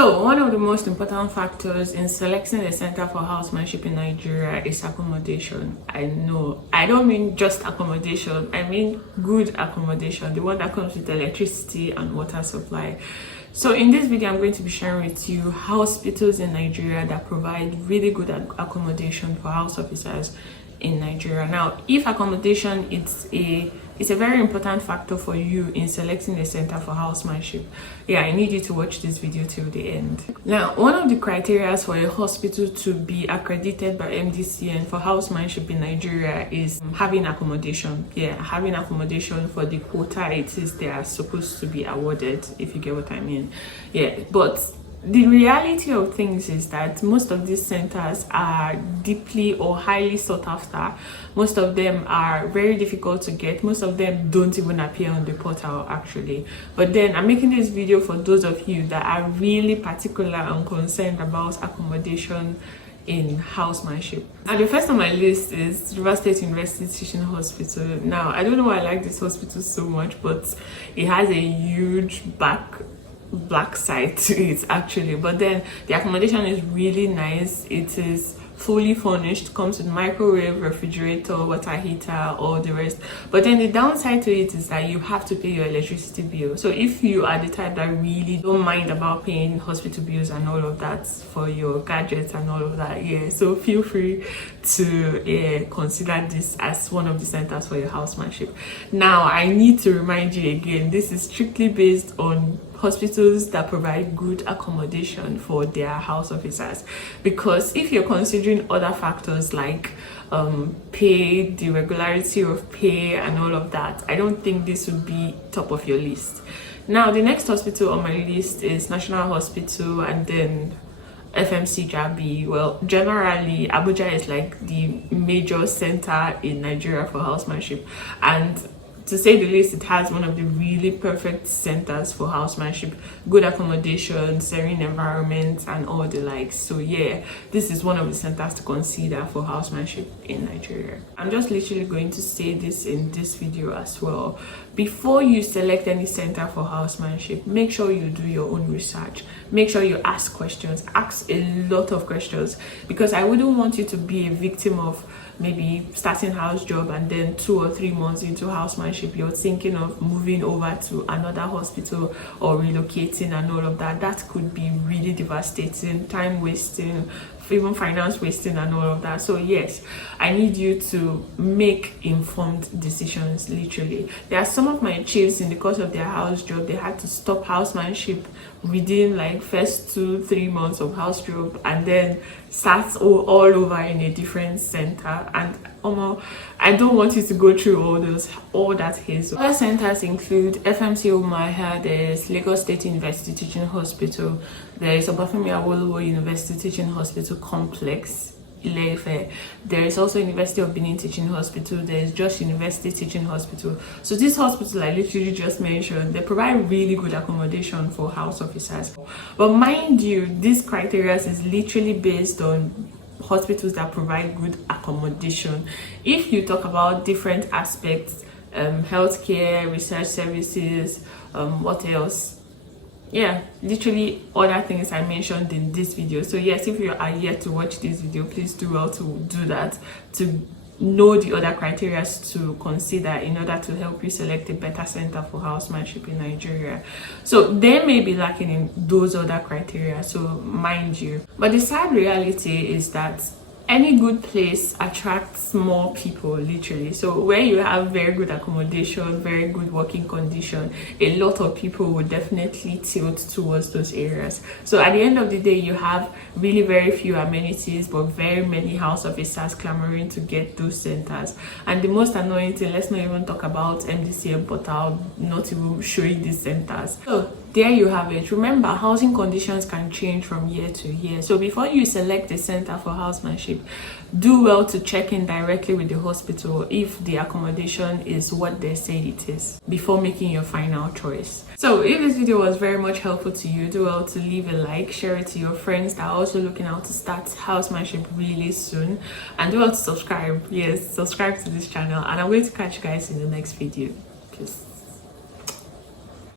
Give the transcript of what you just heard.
So one of the most important factors in selecting a center for housemanship in Nigeria is accommodation. I know, I don't mean just accommodation, I mean good accommodation, the one that comes with electricity and water supply. So in this video, I'm going to be sharing with you hospitals in Nigeria that provide really good accommodation for house officers in Nigeria. Now, if accommodation it's a very important factor for you in selecting a center for housemanship, yeah, I need you to watch this video till the end. Now, one of the criteria for a hospital to be accredited by MDCN for housemanship in Nigeria is having accommodation. Yeah, having accommodation for the quota it is they are supposed to be awarded, if you get what I mean. Yeah, but the reality of things is that most of these centers are deeply or highly sought after. Most of them are very difficult to get. Most of them don't even appear on the portal actually. But then I'm making this video for those of you that are really particular and concerned about accommodation in housemanship. And the first on my list is River State University Teaching Hospital. Now, I don't know why I like this hospital so much, but it has a huge black side to it actually, but then the accommodation is really nice. It is fully furnished, comes with microwave, refrigerator, water heater, all the rest. But then the downside to it is that you have to pay your electricity bill. So if you are the type that really don't mind about paying hospital bills and all of that for your gadgets and all of that, yeah, so feel free to consider this as one of the centers for your housemanship. Now, I need to remind you again, this is strictly based on hospitals that provide good accommodation for their house officers, because if you're considering other factors like pay, the regularity of pay and all of that, I don't think this would be top of your list. Now, the next hospital on my list is National Hospital and then FMC Jabi. Well, generally Abuja is like the major center in Nigeria for housemanship, and to say the least, it has one of the really perfect centers for housemanship, good accommodation, serene environment, and all the likes. So yeah, this is one of the centers to consider for housemanship in Nigeria. I'm just literally going to say this in this video as well. Before you select any center for housemanship, make sure you do your own research. Make sure you ask questions. Ask a lot of questions, because I wouldn't want you to be a victim of maybe starting house job and then 2 or 3 months into housemanship you're thinking of moving over to another hospital or relocating and all of that. That could be really devastating, time wasting, even finance wasting and all of that. So yes, I need you to make informed decisions. Literally, there are some of my chiefs in the course of their house job, they had to stop housemanship within like first 2-3 months of house job and then start all over in a different center. And I don't want you to go through all that hassle. Other centers include FMC Umuahia, there's Lagos State University Teaching Hospital, there is Obafemi Awolowo University Teaching Hospital Complex, Ile-Ife. There is also University of Benin Teaching Hospital, there is Jos University Teaching Hospital. So this hospital I literally just mentioned, they provide really good accommodation for house officers. But mind you, this criteria is literally based on hospitals that provide good accommodation. If you talk about different aspects, healthcare, research services, what else? Yeah, literally other things I mentioned in this video. So yes, if you are yet to watch this video, please do well to do that, to know the other criteria to consider in order to help you select a better center for housemanship in Nigeria. So they may be lacking in those other criteria, so mind you. But the sad reality is that any good place attracts more people, literally. So where you have very good accommodation, very good working condition, a lot of people will definitely tilt towards those areas. So at the end of the day, you have really very few amenities, but very many house officers clamoring to get those centers. And the most annoying thing, let's not even talk about MDCN portal not even showing these centers. So there you have it. Remember, housing conditions can change from year to year. So before you select a center for housemanship, do well to check in directly with the hospital if the accommodation is what they say it is before making your final choice. So if this video was very much helpful to you, do well to leave a like, share it to your friends that are also looking out to start housemanship really soon, and do well to subscribe. Yes, subscribe to this channel, and I'm going to catch you guys in the next video. Peace.